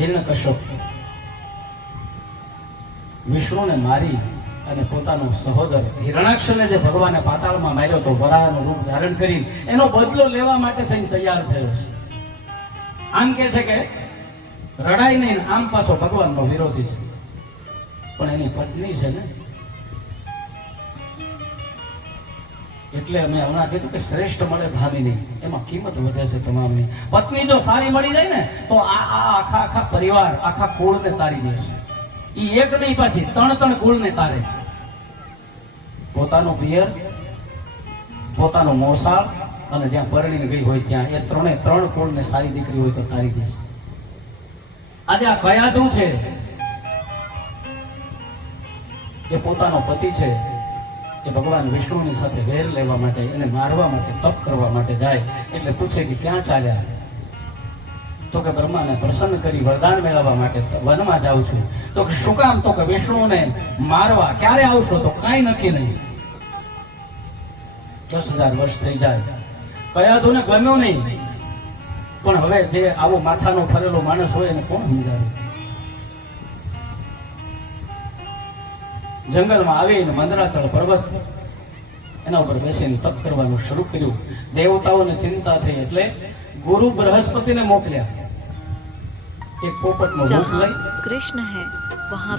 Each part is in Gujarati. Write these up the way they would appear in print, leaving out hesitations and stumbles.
હિરણ્યકશ્યપ વિષ્ણુને મારી અને પોતાનો સહોદર હિરણાક્ષને જે ભગવાને પાતાળમાં માર્યો તો વરાહનું રૂપ ધારણ કરી એનો બદલો લેવા માટે થઈને તૈયાર થયો છે. આમ કે છે કે રડાઈ નહીં, આમ પાછો ભગવાનનો વિરોધી છે, પણ એની પત્ની છે ને, એટલે અમે હમણાં કીધું કે શ્રેષ્ઠ મળે ભામીની, એમાં કિંમત વધે છે તમામની. પત્ની જો સારી મળી જાય ને તો આ આખા પરિવાર, આખા કુળને તારી દેશે. ઈ એક નહીં, પાછી ત્રણ કુળને તારે. પોતાનું પિયર, પોતાનું મોસાળ અને જ્યાં પરણીને ગઈ હોય ત્યાં, એ ત્રણ કુળને સારી દીકરી હોય તો તારી દેશે. આજે આ કયાધુ છે એ પોતાનો પતિ છે, એ ભગવાન વિષ્ણુની સાથે વેર લેવા માટે, એને મારવા માટે, તપ કરવા માટે જાય. એટલે પૂછે કે ક્યાં ચાલ્યા? તો કે બ્રહ્માને પ્રસન્ન કરી વરદાન મેળવવા માટે વનમાં જાઉં છું. તો કે શું કામ? તો કે વિષ્ણુને મારવા. ક્યારે આવશો? તો કાંઈ નક્કી નહીં. 10,000 વર્ષ થઈ જાય. કયાધુને ગમ્યું નહીં, પણ હવે જે આવો માથાનો ફરેલો માણસ હોય એને કોણ સમજાવે? જંગલમાં આવીને મંદરાચળ પર્વત એના ઉપર બેસીને તપ કરવાનું શરૂ કર્યું. દેવતાઓને ચિંતા થઈ એટલે ગુરુ બૃહસ્પતિને મોકલ્યા. એક પોપટનો રૂપ લઈ કૃષ્ણ હે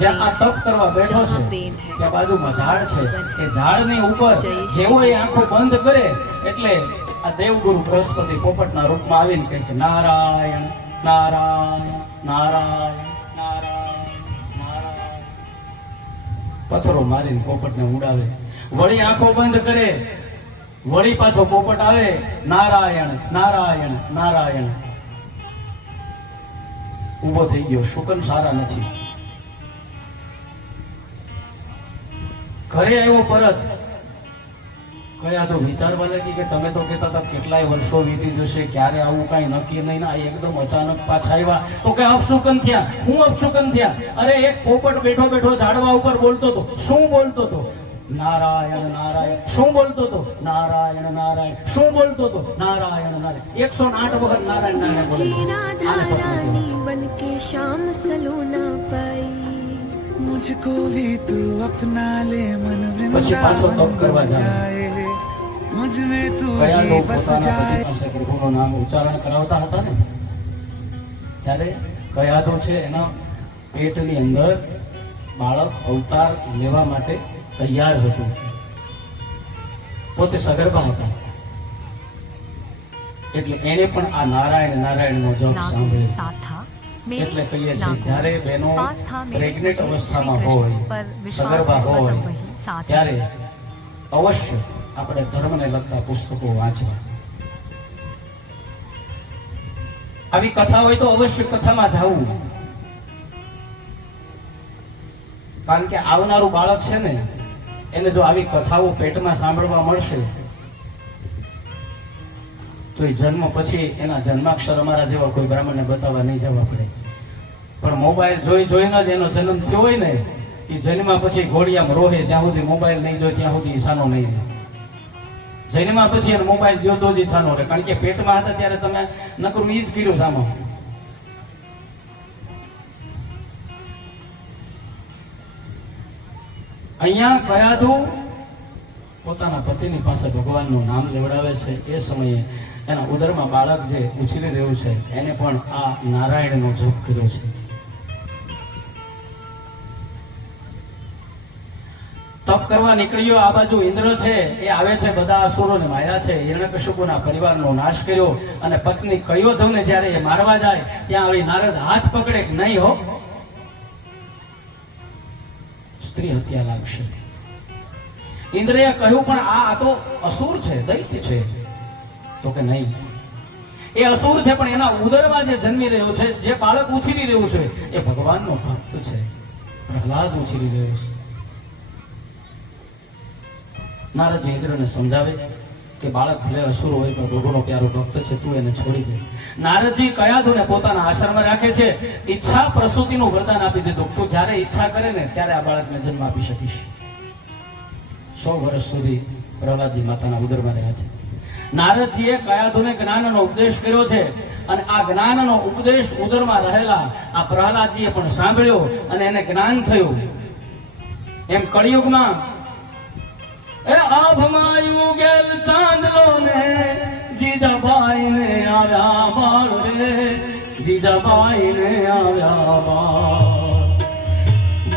જ્યાં આ તપ કરવા બેઠો છે ત્યાં બાજુમાં ઝાડ છે. એ ઝાડની ઉપર જેવો એ આંખો બંધ કરે એટલે આ દેવગુરુ બૃહસ્પતિ પોપટના રૂપમાં આવીને કહે કે નારાયણ નારાયણ નારાયણ નારાયણ નારાયણ. પથ્થરો મારીને પોપટને ઉડાવે. વળી આંખો બંધ કરે, વળી પાછો પોપટ આવે, નારાયણ નારાયણ નારાયણ. ઊભો થઈ ગયો. શુકન સારા નથી. ઘરે આવ્યો પરત. કયા તો વિચારવા લાગી કે તમે તો કહેતા હતા કેટલાય વર્ષો વીતી જશે, ક્યારે આવું કઈ નક્કી નહીં. ના, એકદમ અચાનક પાછા આવ્યા. તો કે અપશુકન થયા. હું અપશુકન થયા? અરે એક પોપટ બેઠો બેઠો ઝાડવા ઉપર બોલતો હતો. શું બોલતો હતો? નારાયણ નારાયણ. શું બોલતો હતો? નારાયણ નારાયણ. શું બોલતો હતો? નારાયણ નારાયણ. 108 વખત નારાયણ નારાયણ बनके शाम सलूना पाई मुझको भी तू अपना ले मन वृंदावन बन जाए मुझ में तू ही बस जाए. પ્રભુનું નામ ઉચ્ચારણ કરાવતા હતા ને ત્યારે કયાધુ છે એના પેટની અંદર બાળક અવતાર લેવા માટે તૈયાર હતું. પોતે સગર્ભા હતા. એટલે એને પણ આ નારાયણ નારાયણ નો જપ સાંભળ્યો. એટલે કહીએ છીએ જ્યારે બહેનો પ્રેગ્નેન્ટ અવસ્થામાં હોય, સગર્ભા હોય, ત્યારે અવશ્ય આપણે ધર્મને લગતા પુસ્તકો વાંચવા. આવી કથા હોય તો અવશ્ય કથામાં જવું. કારણ કે આવનારું બાળક છે ને એને જો આવી કથાઓ પેટમાં સાંભળવા મળશે તો એ જન્મ પછી એના જન્માક્ષર અમારા જેવા કોઈ બ્રાહ્મણને બતાવવા નહીં જવા પડે. પણ મોબાઈલ જોઈને જ એનો જન્મ થયો હોય ને, એ જન્મા પછી ઘોડિયામાં રોહે. જ્યાં સુધી મોબાઈલ નહીં જોઈ ત્યાં સુધી ઈશાનો નહીં. જન્મા પછી એને મોબાઈલ દો તો જ ઈશાનો રહે. કારણ કે પેટમાં હતા ત્યારે તમે નકરું ઈ જ કર્યું સામો. અહીંયા કયાધુ પોતાના પતિની પાસે ભગવાનનું નામ લેવડાવે છે. એ સમયે એના ઉદરમાં બાળક જે ઉછરી રહ્યું છે એને પણ આ નારાયણનો જપ કર્યો છે. તપ કરવા નીકળ્યો. આ બાજુ ઇન્દ્ર છે એ આવે છે, બધા અસુરોને માર્યા છે, હિરણ્યકશ્યપના પરિવારનો નાશ કર્યો. અને પત્ની કયોધવને જ્યારે એ મારવા જાય ત્યાં આવી નારદ હાથ પકડે કે નહીં હો, સ્ત્રી હત્યા લાગશે. ઇન્દ્રએ કહ્યું પણ આ તો અસુર છે, દૈત્ય છે. તો કે નહીં, એ અસુર છે પણ એના ઉદરમાં જે જન્મી રહ્યો છે, જે બાળક ઉછરી રહ્યું છે એ ભગવાનનો ભક્ત છે. પ્રહલાદ ઉછરી રહ્યો છે. નારદજી ઇન્દ્રને સમજાવે કે બાળક ભલે અસુર હોય પણ પ્રભુનો પ્યારો ભક્ત છે, તું એને છોડી દે. નારદજી કયાધુને પોતાના આશ્રમમાં રાખે છે. ઈચ્છા પ્રસૂતિનું વરદાન આપી દીધું. તું જ્યારે ઈચ્છા કરે ને ત્યારે આ બાળકને જન્મ આપી શકીશ. 100 વર્ષ સુધી પ્રહલાદજી માતાના ઉદરમાં રહ્યા છે. નારદજીએ કયાધુને જ્ઞાનનો ઉપદેશ કર્યો છે અને આ જ્ઞાનનો ઉપદેશ ઉદરમાં રહેલા આ પ્રહલાદજીએ પણ સાંભળ્યો અને એને જ્ઞાન થયું. એમ કળિયુગમાં એ આભમાં યુગેલ ચાંદલો ને જીજાબાઈ ને આવ્યા બાળ રે, જીજાબાઈ ને આવ્યા બાળ,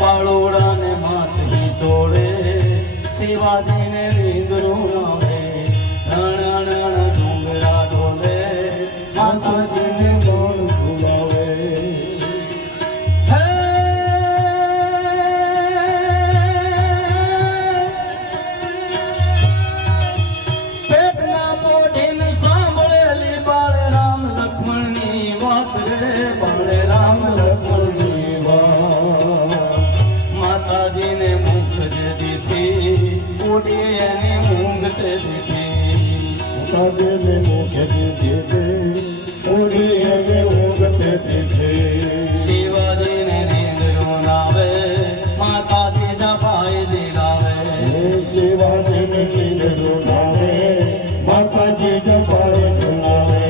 બાળોડા ને માથે ચોડે શિવાજી ને રીંગણું આવે, રણ રણ ડુંગરા ડોલે માતાજી ને મોણ ફૂલાવે. પેટના પોઢીને સાંભળેલી બાળ રામ લક્ષ્મણની વાત રે, બાળે રામ લક્ષ્મણની વાત. માતાજીને મુખ જે દીધી પોઢી એની ઊંઘ તે દીધી, માતાજીને મુખ જે દીધી પોઢી એની ઊંઘ તે દીધી. શિવાજીને નીંદરું નાવે માતાજી જપાઈ દિલાવે, શિવાજીને નીંદરું નાવે માતાજી જપાઈ સુનાવે.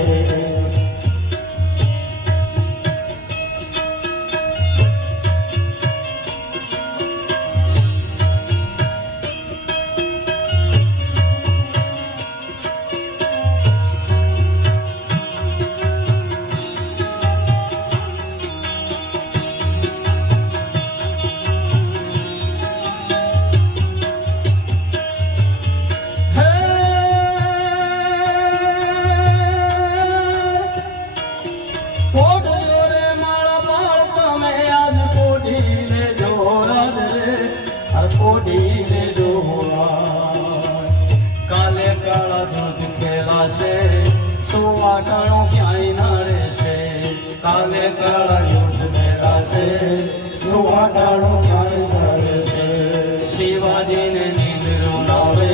શિવાજીને નીંદરું નાવે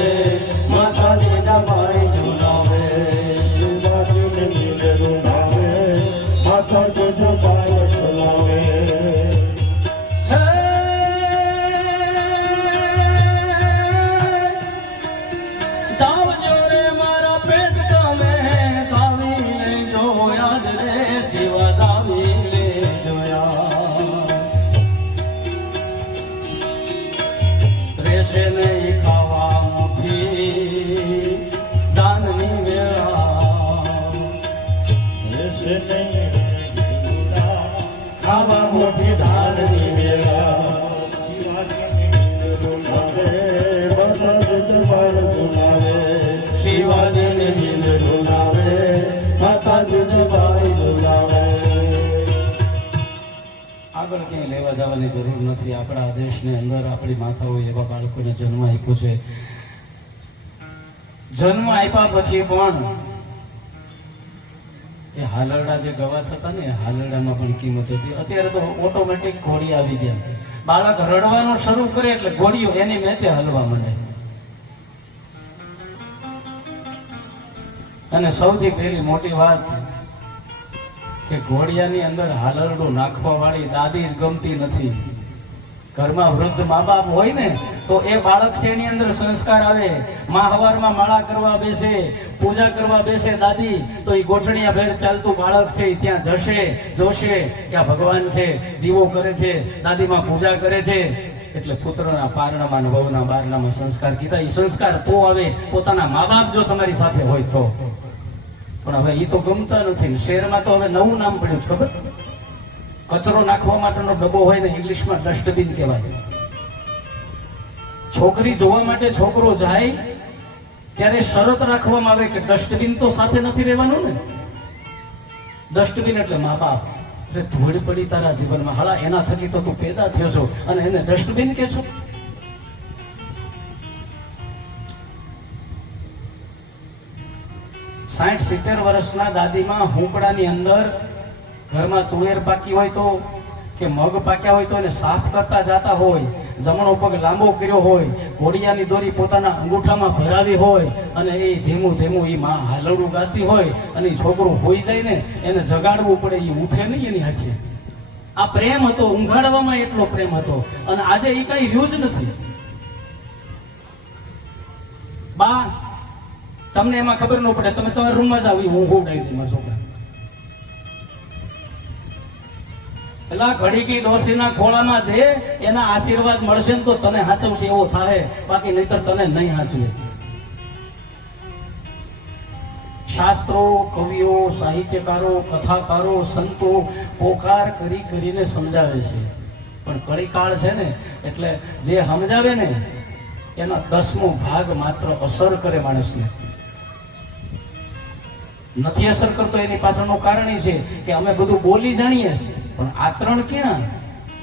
માતાજી જપાઈ ઝુલાવે, શિવાજીને નીંદરું નાવે માતાજી જપાઈ સુનાવે. દાવજો રે મારા પેટ તમે દાવી લઈ જોયા જ રે, શિવા દાવી લઈ જોયા. રહેશે નહીં ખાવા મુઠી દાનની વેળા, રહેશે નહીં ખાવા મોટી ધારની વેળા. શિવાજીને નીંદરું નાવે માતાજી જપાઈ સુનાવે. શિવાજીને નીંદરું નાવે માતાજી જપાઈ સુનાવે. આગળ ક્યાંય લેવા જવાની જરૂર નથી. આપણા દેશની અંદર આપણી માતાઓએ એવા બાળકોને જન્મ આપ્યો છે. જન્મ આપ્યા પછી પણ એ હાલરડા જે ગવાત હતા ને, હાલરડામાં પણ કિંમત હતી. અત્યારે તો ઓટોમેટિક ઘોડી આવી ગયા. બાળક રડવાનું શરૂ કરે એટલે ઘોડીઓ એની મેતે હલવા માંડે. અને સૌથી પહેલી મોટી વાત કે ઘોડિયાની અંદર હાલરડું નાખવા વાળી દાદી જ ગમતી નથી. ઘરમાં વૃદ્ધ મા બાપ હોય ને તો એ બાળક છે એની અંદર સંસ્કાર આવે. મા હવારમાં માળા કરવા બેસે, પૂજા કરવા બેસે દાદી, તો એ ગોઠણિયા ભેર ચાલતું બાળક છે ત્યાં જશે, જોશે કે આ ભગવાન છે, દીવો કરે છે, દાદીમાં પૂજા કરે છે. એટલે પુત્રના પારણામાં ને વહુના બારણામાં સંસ્કાર કીધા. એ સંસ્કાર તો આવે પોતાના મા બાપ જો તમારી સાથે હોય તો. પણ હવે એ તો ગમતા નથી. શહેરમાં તો હવે નવું નામ પડ્યું છે, ખબર? કચરો નાખવા માટેનો ડબ્બો હોય ને, ઇંગ્લિશમાં ડસ્ટબિન કહેવાય. છોકરી જોવા માટે છોકરો જાય ત્યારે શરત રાખવામાં આવે કે ડસ્ટબિન તો સાથે નથી રહેવાનું ને. ડસ્ટબિન એટલે મા બાપ. એટલે ધૂળ પડી તારા જીવનમાં, હળા એના થકી તો તું પેદા થયો છો અને એને ડસ્ટબિન કે છો. 60-70 વર્ષના દાદીમાં હુંપડાની અંદર ઘરમાં તુવેર પાકી હોય તો કે મગ પાક્યા હોય તો એને સાફ કરતા જતા હોય, જમણો પગ લાંબો કર્યો હોય, ઘોડિયાની દોરી પોતાના અંગૂઠામાં ભરાવી હોય અને એ ધીમું ધીમું એ માં હાલરડું ગાતી હોય અને એ છોકરું હોઈ જાય ને એને જગાડવું પડે, એ ઉઠે નહીં એની હાથે. આ પ્રેમ હતો, ઊંઘાડવામાં એટલો પ્રેમ હતો. અને આજે એ કઈ રહ્યું જ નથી. બા તમને એમાં ખબર ન પડે, તમે તમારા રૂમમાં જ આવી હું હોવડાવી દઉં મારા છોકરા. પેલા ઘડીકી ડોશીના ખોળામાં દે, એના આશીર્વાદ મળશે ને તો તને હાચવશે એવો થાય, બાકી નહીતર તને નહીં હાચવે. શાસ્ત્રો, કવિઓ, સાહિત્યકારો, કથાકારો, સંતો પોકાર કરી કરીને સમજાવે છે, પણ કળીકાળ છે ને એટલે જે સમજાવે ને એના 10મો ભાગ માત્ર અસર કરે માણસને. નથી અસર કરતો એની પાછળનું કારણ એ છે કે અમે બધું બોલી જાણીએ છીએ પણ આચરણ ક્યાં.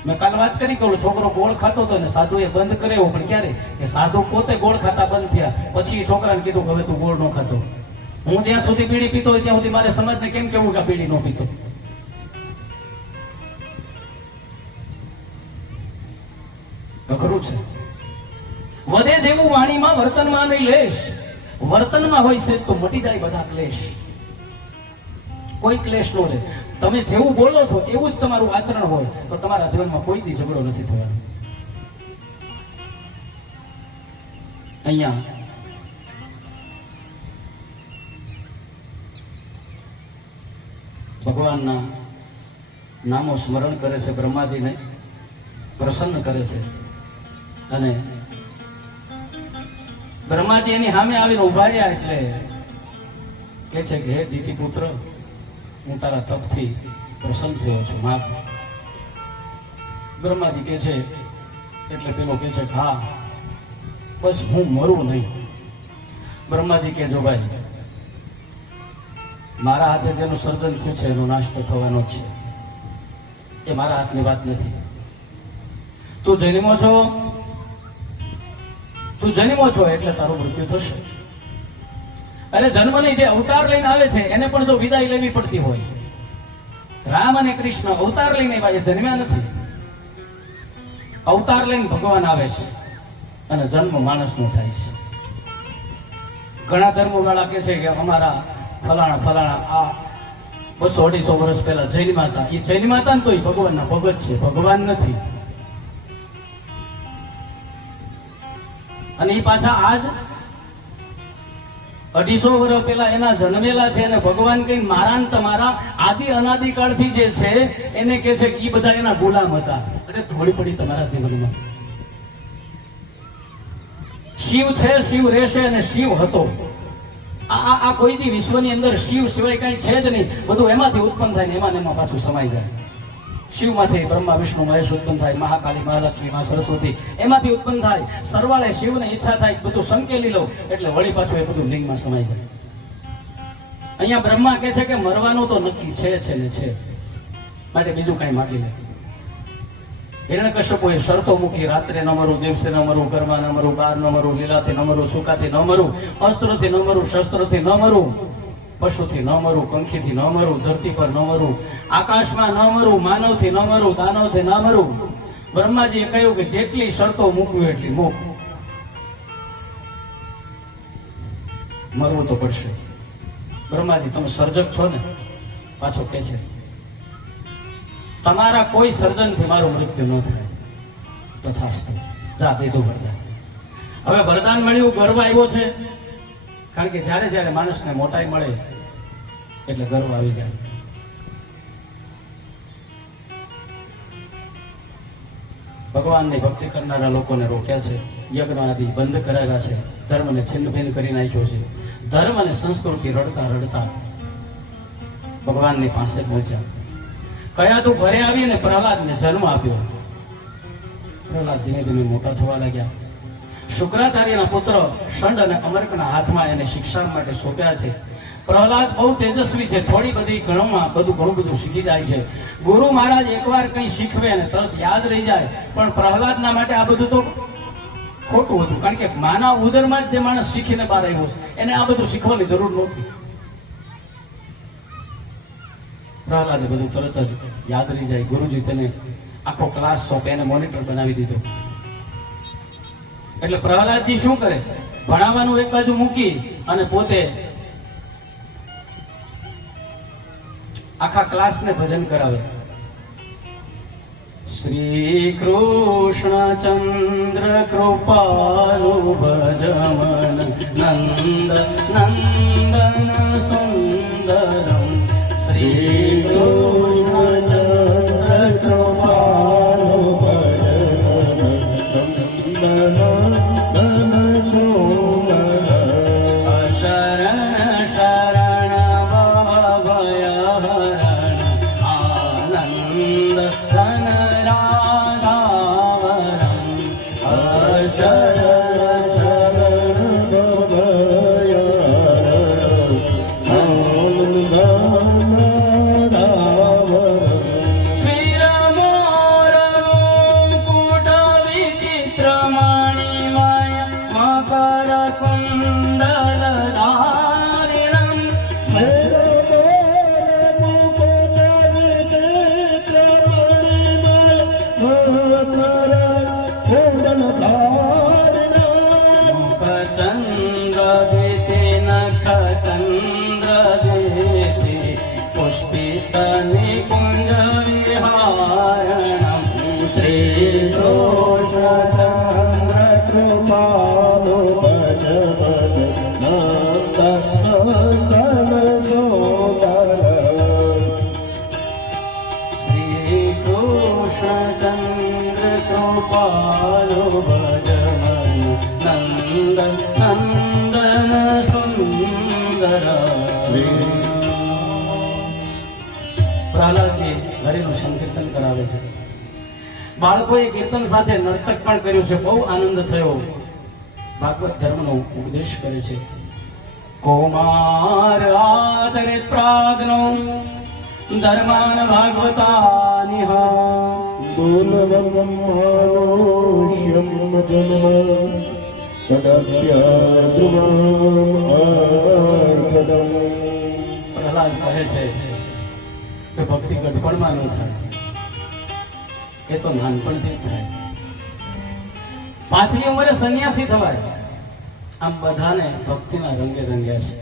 મેં કાલ વાત કરી કે છોકરો ગોળ ખાતો હતો ને સાધુ એ બંધ કરાવ્યો, પણ ક્યારે કે સાધુ પોતે ગોળ ખાતા બંધ થયા પછી છોકરાને કીધું કે હવે તું ગોળ ન ખાતો. હું જ્યાં સુધી બીડી પીતો હોય ત્યાં સુધી મારે સમાજને કેમ કેવું કે બીડી ન પીતો. અઘરું છે. વધે જેવું વાણીમાં વર્તનમાં નહીં લેશ, વર્તનમાં હોય છે તો મટી જાય બધા ક્લેશ. કોઈ ક્લેશ નો છે. તમે જેવું બોલો છો એવું જ તમારું આચરણ હોય તો તમારા જીવનમાં કોઈ દી ઝઘડો નથી થવાનો. અહીંયા ભગવાનના નામો સ્મરણ કરે છે, બ્રહ્માજીને પ્રસન્ન કરે છે અને બ્રહ્માજી એની સામે આવીને ઉભા રહ્યા એટલે કે છે કે હે દીતિ પુત્ર, હું તારા તપથી પ્રસન્ન થયો છું, માગ. બ્રહ્માજી કે છે એટલે પેલો કે છે હા બસ હું મરું નહીં. બ્રહ્માજી કે જો ભાઈ, મારા હાથે જેનું સર્જન થયું છે એનો નાશ તો થવાનો જ છે, એ મારા હાથની વાત નથી. તું જન્મો છો એટલે તારું મૃત્યુ થશે. અરે જન્મની જે અવતાર લઈને આવે છે એને પણ જો વિદાય લેવી પડતી હોય, રામ અને કૃષ્ણ અવતાર લઈને આવ્યા, જન્મ્યા નથી. અવતાર લઈને ભગવાન આવે છે અને જન્મ માણસનો થાય છે. ઘણા ધર્મો વાળા કે છે કે અમારા ફલાણા આ 200-250 વર્ષ પહેલા જૈન માતા, એ જૈન માતા ને તો એ ભગવાનના ભગત છે, ભગવાન નથી. અને એ પાછા આજ 250 વર્ષ પહેલા એના જન્મેલા છે અને ભગવાન કઈ મારા ને તમારા આદિ અનાદિકાળથી જે છે એને કે છે કે એ બધા એના ગુલામ હતા. એટલે થોડી પડી તમારા જીવનમાં. શિવ છે, શિવ રહેશે અને શિવ હતો. આ કોઈ દી વિશ્વની અંદર શિવ સિવાય કઈ છે જ નહીં. બધું એમાંથી ઉત્પન્ન થાય ને એમાં પાછું સમાઈ જાય. શિવમાંથી બ્રહ્મા વિષ્ણુ મહેશ ઉત્પન્ન થાય, મહાકાળી મહાલક્ષ્મી મા સરસ્વતી એમાંથી ઉત્પન્ન થાય. સરવાળે શિવને ઈચ્છા થાય બધું સંકેલી લો એટલે વળી પાછું એ બધું લિંગમાં સમાઈ જાય. અહીંયા બ્રહ્મા કહે છે કે મરવાનું તો નક્કી છે ને છે, માટે બીજું કઈ માગી લે. હિરણ્યકશ્યપુએ શરતો મૂકી, રાત્રે ન મરું, દિવસે ન મરું, ઘરમાં ન મરું, બહાર ન મરું, લીલાથી ન મરું, સૂકાથી ન મરું, અસ્ત્રોથી ન મરું, શસ્ત્રોથી ન મરું, પશુથી ન મરું, પંખીથી ન મરું, ધરતી પર ન મરું, આકાશમાં ન મરું, માનવથી ન મરું, દાનવથી ન મરું. બ્રહ્માજીએ કહ્યું કે જેટલી શરતો મૂકવી એટલી મૂક, મરવું તો પડશે. બ્રહ્માજી તમે સર્જક છો ને, પાછો કે છે તમારા કોઈ સર્જનથી મારું મૃત્યુ ન થાય. તથાસ્તુ, જા દીધું વરદાન. હવે વરદાન મળ્યું, ગર્વ આવ્યો છે. કારણ કે જ્યારે જ્યારે માણસને મોટાઈ મળે એટલે ગર્વ આવી જાય. ભગવાનની ભક્તિ કરનારા લોકોને રોક્યા છે, યજ્ઞ આદિ બંધ કરાવ્યા છે, ધર્મને છિન્ન ભિન્ન કરી નાખ્યો છે. ધર્મ અને સંસ્કૃતિ રડતા રડતા ભગવાનની પાસે પહોંચ્યા. કયા તું ઘરે આવીને પ્રહલાદને જન્મ આપ્યો. પ્રહલાદ ધીમે ધીમે મોટા થવા લાગ્યા. શુક્રાચાર્યના પુત્ર ષંડ અને અમર્કના હાથમાં એને શિક્ષા માટે સોંપ્યા છે. પ્રહલાદ બહુ તેજસ્વી છે, થોડી બધી ઘણું બધું શીખી જાય છે. ગુરુ મહારાજ એકવાર કંઈ શીખવે અને તરત યાદ રહી જાય, પણ પ્રહલાદના માટે આ બધું તો ખોટું હતું. કારણ કે માનવ ઉદરમાં જ જે માણસ શીખીને બહાર આવ્યો છે એને આ બધું શીખવાની જરૂર નહોતી. પ્રહલાદે બધું તરત જ યાદ રહી જાય. ગુરુજી તેને આખો ક્લાસ સોંપે, એને મોનિટર બનાવી દીધો. એટલે પ્રહલાદજી શું કરે, ભણાવવાનું એક બાજુ મૂકી અને પોતે આખા ક્લાસને ભજન કરાવે. શ્રી કૃષ્ણ ચંદ્ર કૃપાલુ ભજમન નંદ નંદન સુંદરમ શ્રી કૃષ્ણચંદ્ર કૃપાલો ભજન નંદન સુંદર શરણ શરણ ભયહરણ આનંદ ધન રાધાવરમ શરણ શરણ શિરમોર મુકુટ વિચિત્ર મણિમય મકર કુંડલ ધારિણમ મુખચંદ્ર દેતે નખ ચંદ્ર દેતે પુષ્પિત નિકુંજ વિહારણમ શ્રી ચંદ્ર કૃપાલો ભજન નંદન સુંદર શ્રી કૃષ્ણચંદ્ર કૃપાલો ભજન નંદન નંદન સુંદર પ્રહલાદજી હરિનું સંકીર્તન કરાવે છે. બાળકોએ કીર્તન સાથે નર્તક પણ કર્યું છે. બહુ આનંદ થયો. ભાગવત ધર્મનો ઉપદેશ કરે છે. કૌમાર આચરે પ્રાજ્ઞો ધર્માન ભાગવતાનિહ બોલવન્માનુષ્યમ જન્મ તદપ્યાદ્રુવમ અર્કદમ. પ્રહલાદ કહે છે કે ભક્તિ ગઢપણમાં ન થાય, એ તો નાનપણથી જ થાય. પાછલી ઉંમરે સંન્યાસી થવાય. આમ બધાને ભક્તિના રંગે રંગ્યા છે.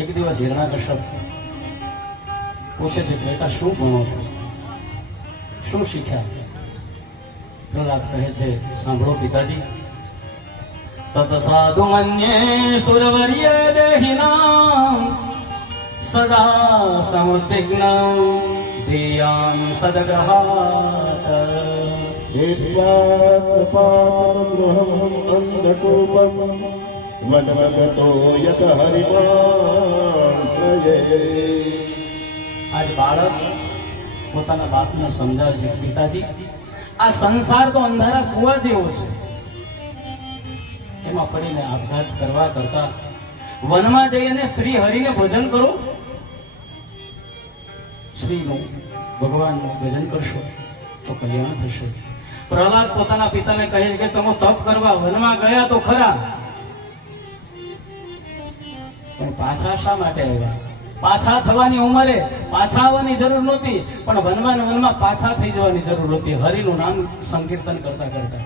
એક દિવસ હિરણાકશ્યપ પૂછે છે, બેટા શું ભણો છો, શું શીખ્યા? પ્રહલાદ કહે છે, સાંભળો પિતાજી, તત સાધુ મન્યે સુરવર્ય દેહિનામ સદા સમુદ્વિગ્નં ધિયાન સદગ્રહાત હેત્વાત્પાતમગૃહમ અંધકૂપમ વનમગતો યત હરિમાશ્રયે. આજ બાળક પોતાના બાપને સમજાવે છે, પિતાજી આ સંસાર તો અંધારા કુવા જેવો છે, એમાં પડીને આપઘાત કરવા કરતા વનમાં જઈ અને શ્રી હરિને ભજન કરો, શ્રીનું ભગવાનનું ભજન કરશો તો કલ્યાણ થશે. પ્રહલાદ પોતાના પિતાને કહે છે કે તમે તપ કરવા વનમાં ગયા તો ખરા, પણ પાછા શા માટે આવ્યા? પાછા થવાની ઉંમરે પાછા આવવાની જરૂર નહોતી, પણ વનમાં પાછા થઈ જવાની જરૂર હતી, હરિનું નામ સંકીર્તન કરતા કરતા.